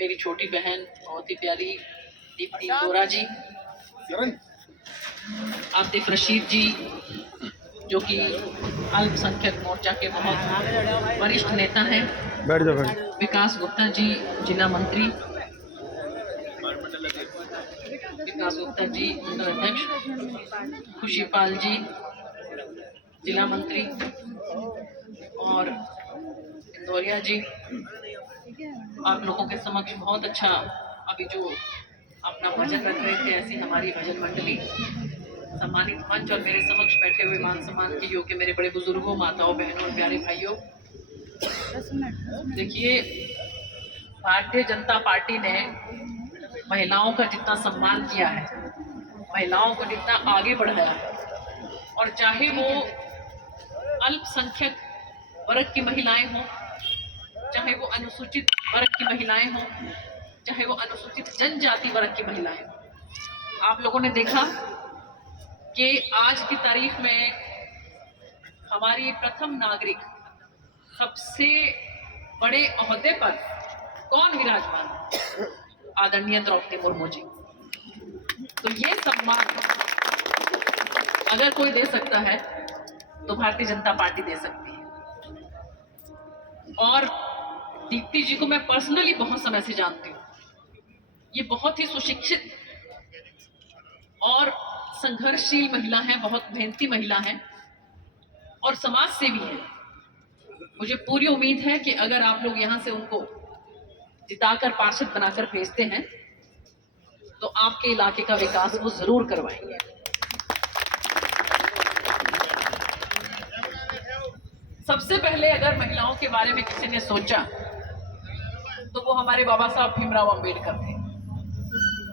मेरी छोटी बहन बहुत ही प्यारी दीप्ति गोरा जी, आतिफ रशीद जी जो कि अल्पसंख्यक मोर्चा के बहुत वरिष्ठ नेता हैं, विकास गुप्ता जी जिला मंत्री, विकास गुप्ता जी मंडल अध्यक्ष, खुशीपाल जी जिला मंत्री और इंदौरिया जी, आप लोगों के समक्ष बहुत अच्छा अभी जो अपना भजन रख रहे थे, ऐसी हमारी भजन मंडली, सम्मानित मंच और मेरे समक्ष बैठे हुए मान सम्मान के योग्य मेरे बड़े बुजुर्गों, माताओं, बहनों और प्यारे भाइयों। देखिए, भारतीय जनता पार्टी ने महिलाओं का जितना सम्मान किया है, महिलाओं को जितना आगे बढ़ाया है, और चाहे वो अल्पसंख्यक वर्ग की महिलाएं हों, चाहे वो अनुसूचित वर्ग की महिलाएं हों, चाहे वो अनुसूचित जनजाति वर्ग की महिलाएं हों, आप लोगों ने देखा कि आज की तारीख में हमारी प्रथम नागरिक सबसे बड़े ओहदे पर कौन विराजमान है? आदरणीय द्रौपदी मुर्मू जी। तो ये सम्मान अगर कोई दे सकता है तो भारतीय जनता पार्टी दे सकती है। और दीप्ति जी को मैं पर्सनली बहुत समय से जानती हूँ। ये बहुत ही सुशिक्षित और संघर्षशील महिला है, बहुत मेहनती महिला है और समाज सेवी है। मुझे पूरी उम्मीद है कि अगर आप लोग यहाँ से उनको जिताकर पार्षद बनाकर भेजते हैं तो आपके इलाके का विकास वो जरूर करवाएंगे। सबसे पहले अगर महिलाओं के बारे में किसी ने सोचा तो वो हमारे बाबा साहब भीमराव अंबेडकर थे।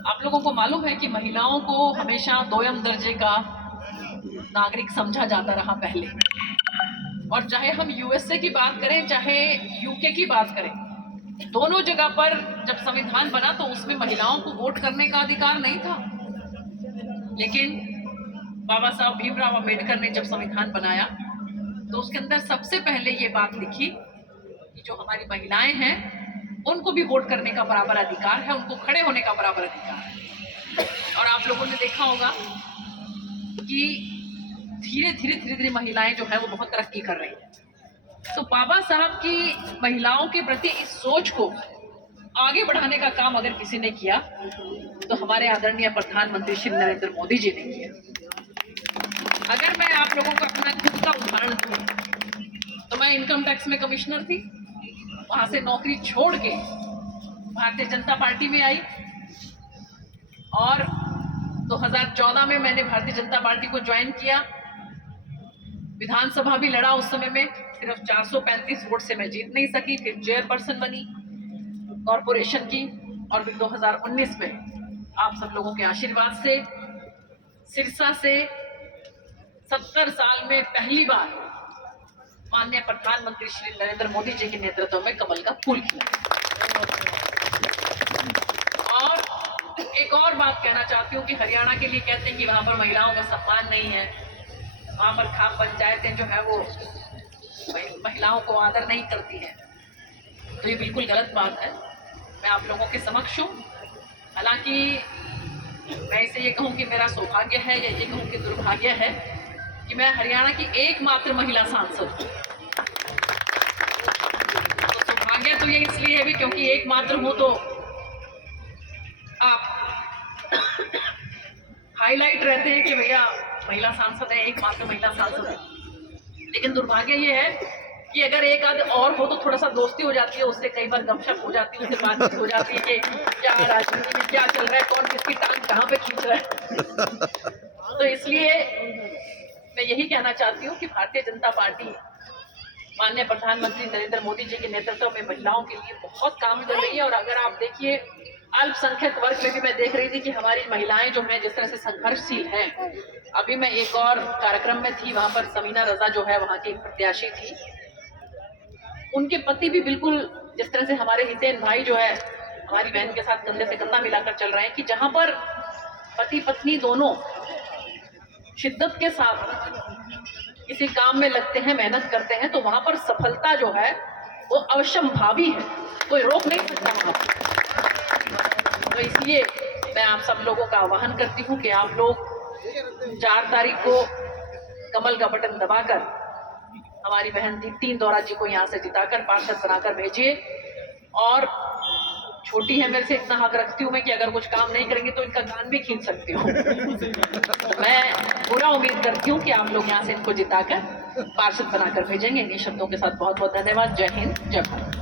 आप लोगों को मालूम है कि महिलाओं को हमेशा दोयम दर्जे का नागरिक समझा जाता रहा पहले, और चाहे हम यूएसए की बात करें चाहे यूके की बात करें, दोनों जगह पर जब संविधान बना तो उसमें महिलाओं को वोट करने का अधिकार नहीं था। लेकिन बाबा साहब भीमराव अंबेडकर ने जब संविधान बनाया तो उसके अंदर सबसे पहले ये बात लिखी कि जो हमारी महिलाएं हैं उनको भी वोट करने का बराबर अधिकार है, उनको खड़े होने का बराबर अधिकार है। और आप लोगों ने देखा होगा कि धीरे धीरे महिलाएं जो है वो बहुत तरक्की कर रही है। तो बाबा साहब की महिलाओं के प्रति इस सोच को आगे बढ़ाने का काम अगर किसी ने किया तो हमारे आदरणीय प्रधानमंत्री श्री नरेंद्र मोदी जी ने किया। अगर मैं आप लोगों को अपना खुद का उदाहरण दूं तो मैं इनकम टैक्स में कमिश्नर थी, वहां से नौकरी छोड़ के भारतीय जनता पार्टी में आई और 2014 में मैंने भारतीय जनता पार्टी को ज्वाइन किया। विधानसभा भी लड़ा, उस समय में सिर्फ 435 वोट से मैं जीत नहीं सकी, फिर चेयरपर्सन बनी कॉरपोरेशन की, और फिर 2019 में आप सब लोगों के आशीर्वाद से सिरसा से 70 साल में पहली बार माननीय प्रधानमंत्री श्री नरेंद्र मोदी जी के नेतृत्व में कमल का फूल खिला। और एक और बात कहना चाहती हूँ कि हरियाणा के लिए कहते हैं कि वहां पर महिलाओं का सम्मान नहीं है, वहां पर खाप पंचायतें जो है वो महिलाओं को आदर नहीं करती हैं, तो ये बिल्कुल गलत बात है। मैं आप लोगों के समक्ष हूँ। हालांकि मैं इसे ये कहूँ कि मेरा सौभाग्य है या ये कहूँ कि दुर्भाग्य है कि मैं हरियाणा की एकमात्र महिला सांसद हूँ। तो सौभाग्य तो ये इसलिए है भी क्योंकि एकमात्र हूँ तो आप हाईलाइट रहते हैं कि भैया महिला सांसद है, एकमात्र महिला सांसद है। लेकिन दुर्भाग्य ये है कि अगर एक आध और हो तो थोड़ा सा दोस्ती हो जाती है, उससे कई बार गपशप हो जाती है, उससे बातचीत हो जाती है कि क्या राजनीति में क्या चल रहा है, कौन किसकी टांग कहाँ पे खींच रहा है। तो इसलिए मैं यही कहना चाहती हूँ कि भारतीय जनता पार्टी माननीय प्रधानमंत्री नरेंद्र मोदी जी के नेतृत्व में महिलाओं के लिए बहुत काम कर रही है। और अगर आप देखिए अल्पसंख्यक वर्ग में भी मैं देख रही थी कि हमारी महिलाएं जो हैं जिस तरह से संघर्षशील हैं। अभी मैं एक और कार्यक्रम में थी, वहां पर समीना रजा जो है वहां की प्रत्याशी थी, उनके पति भी बिल्कुल जिस तरह से हमारे हितेन भाई जो है हमारी बहन के साथ कंधे से कंधा मिलाकर चल रहे हैं कि जहां पर पति पत्नी दोनों शिद्दत के साथ किसी काम में लगते हैं, मेहनत करते हैं, तो वहां पर सफलता जो है वो अवश्यंभावी है, कोई रोक नहीं सकता वहां पर। तो इसलिए मैं आप सब लोगों का आह्वान करती हूँ कि आप लोग 4 तारीख को कमल का बटन दबाकर हमारी बहन दीप्ति इंदौरा जी को यहाँ से जिताकर पार्षद बनाकर भेजिए। और छोटी है, मेरे से इतना हक रखती हूँ मैं कि अगर कुछ काम नहीं करेंगे तो इनका कान भी खींच सकती हूँ। तो मैं पूरा उम्मीद करती हूँ कि आप लोग यहाँ से इनको जिताकर पार्षद बनाकर भेजेंगे। इन्हीं शब्दों के साथ बहुत बहुत धन्यवाद। जय हिंद, जय भारत।